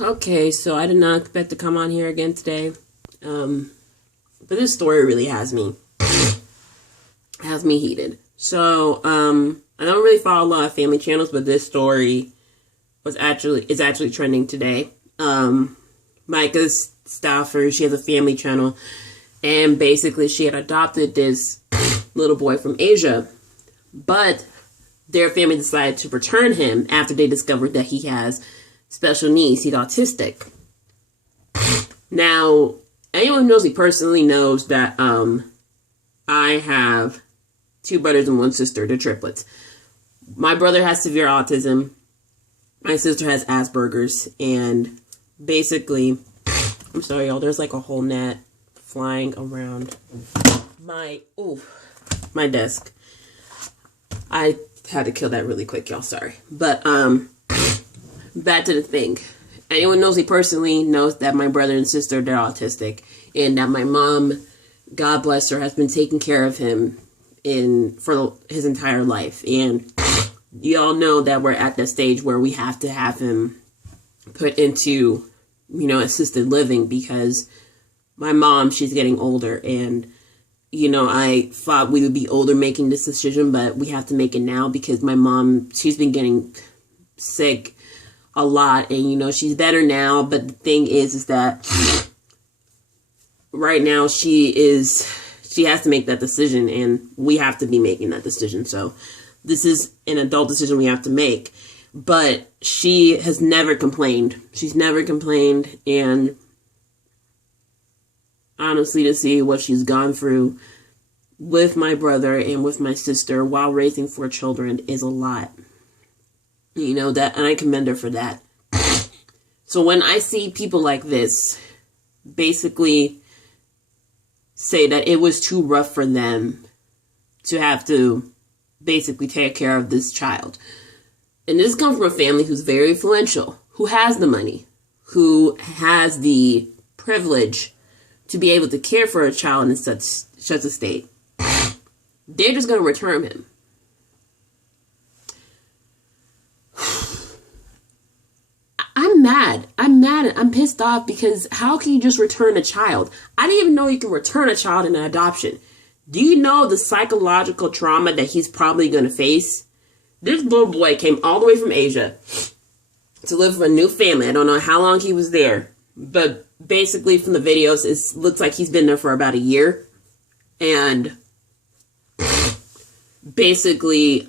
Okay, so I did not expect to come on here again today. But this story really has me heated. So, I don't really follow a lot of family channels, but this story is actually trending today. Myka Stauffer, she has a family channel, and basically she had adopted this little boy from Asia, but their family decided to return him after they discovered that he has special needs. He's autistic. Now, anyone who knows me personally knows that I have 2 brothers and 1 sister. They're triplets. My brother has severe autism. My sister has Asperger's. And basically, I'm sorry, y'all, there's like a whole net flying around my desk. I had to kill that really quick, y'all. Sorry. But back to the thing. Anyone knows me personally knows that my brother and sister, they're autistic, and that my mom, God bless her, has been taking care of him for his entire life. And you all know that we're at that stage where we have to have him put into, assisted living, because my mom, she's getting older, and I thought we would be older making this decision, but we have to make it now because my mom, she's been getting sick a lot, and she's better now, but the thing is that right now she has to make that decision, and we have to be making that decision. So this is an adult decision we have to make, but she has never complained. She's never complained, and honestly, to see what she's gone through with my brother and with my sister while raising 4 children is a lot. And I commend her for that. So when I see people like this basically say that it was too rough for them to have to basically take care of this child, and this comes from a family who's very influential, who has the money, who has the privilege to be able to care for a child in such a state, they're just going to return him. I'm mad. I'm pissed off because how can you just return a child? I didn't even know you can return a child in an adoption. Do you know the psychological trauma that he's probably going to face? This little boy came all the way from Asia to live with a new family. I don't know how long he was there, but basically from the videos, it looks like he's been there for about a year. And basically,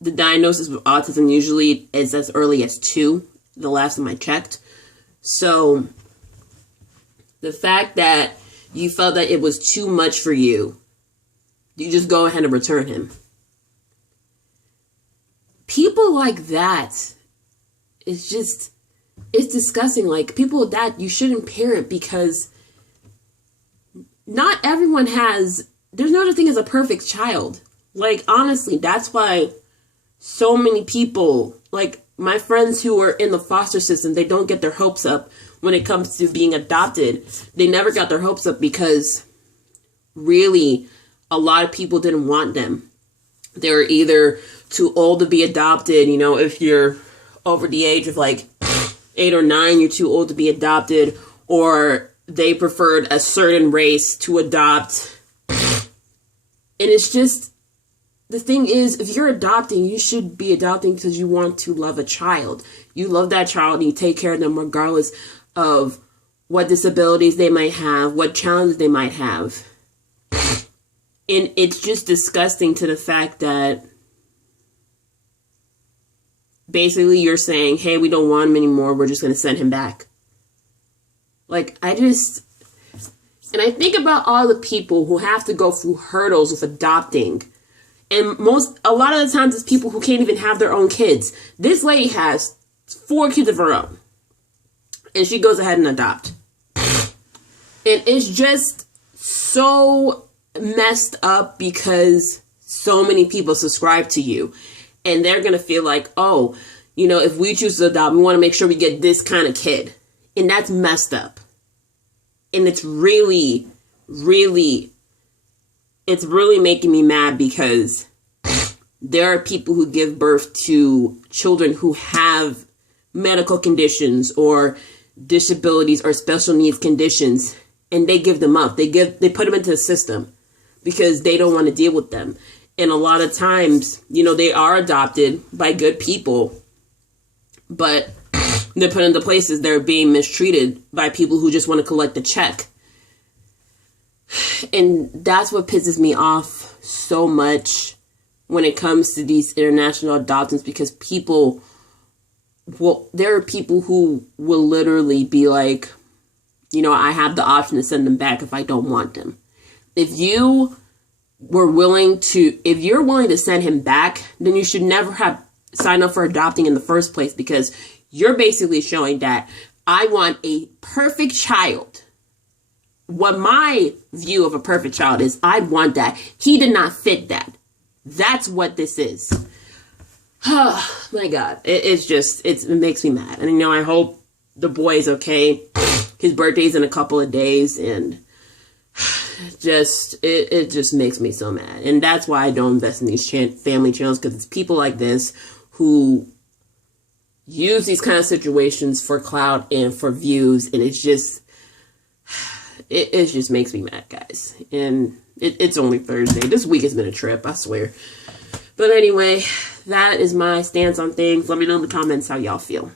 the diagnosis of autism usually is as early as 2, the last time I checked. So the fact that you felt that it was too much for you, you just go ahead and return him. People like that, it's disgusting. Like, people that you shouldn't parent, because not everyone there's no such thing as a perfect child. Like, honestly, that's why so many people, like my friends who are in the foster system, they don't get their hopes up when it comes to being adopted. They never got their hopes up because really a lot of people didn't want them. They were either too old to be adopted. If you're over the age of like 8 or 9, you're too old to be adopted, or they preferred a certain race to adopt. And it's just, the thing is, if you're adopting, you should be adopting because you want to love a child. You love that child and you take care of them regardless of what disabilities they might have, what challenges they might have. And it's just disgusting to the fact that basically you're saying, hey, we don't want him anymore, we're just going to send him back. Like, and I think about all the people who have to go through hurdles with adopting. And a lot of the times it's people who can't even have their own kids. This lady has 4 kids of her own, and she goes ahead and adopt. And it's just so messed up because so many people subscribe to you, and they're going to feel like, oh, if we choose to adopt, we want to make sure we get this kind of kid. And that's messed up. And it's really, really, it's really making me mad because there are people who give birth to children who have medical conditions or disabilities or special needs conditions, and they give them up. They put them into the system because they don't want to deal with them. And a lot of times, you know, they are adopted by good people, but they're put into places they're being mistreated by people who just want to collect a check. And that's what pisses me off so much when it comes to these international adoptions, because people, well, there are people who will literally be like, you know, I have the option to send them back if I don't want them. If you're willing to send him back, then you should never have signed up for adopting in the first place, because you're basically showing that I want a perfect child. What my view of a perfect child is, I want that. He did not fit that. That's what this is. Oh my God. It makes me mad. And, you know, I hope the boy is okay. His birthday's in a couple of days, and it just makes me so mad. And that's why I don't invest in these family channels, because it's people like this who use these kind of situations for clout and for views, and it just makes me mad, guys. And it's only Thursday. This week has been a trip, I swear. But anyway, that is my stance on things. Let me know in the comments how y'all feel.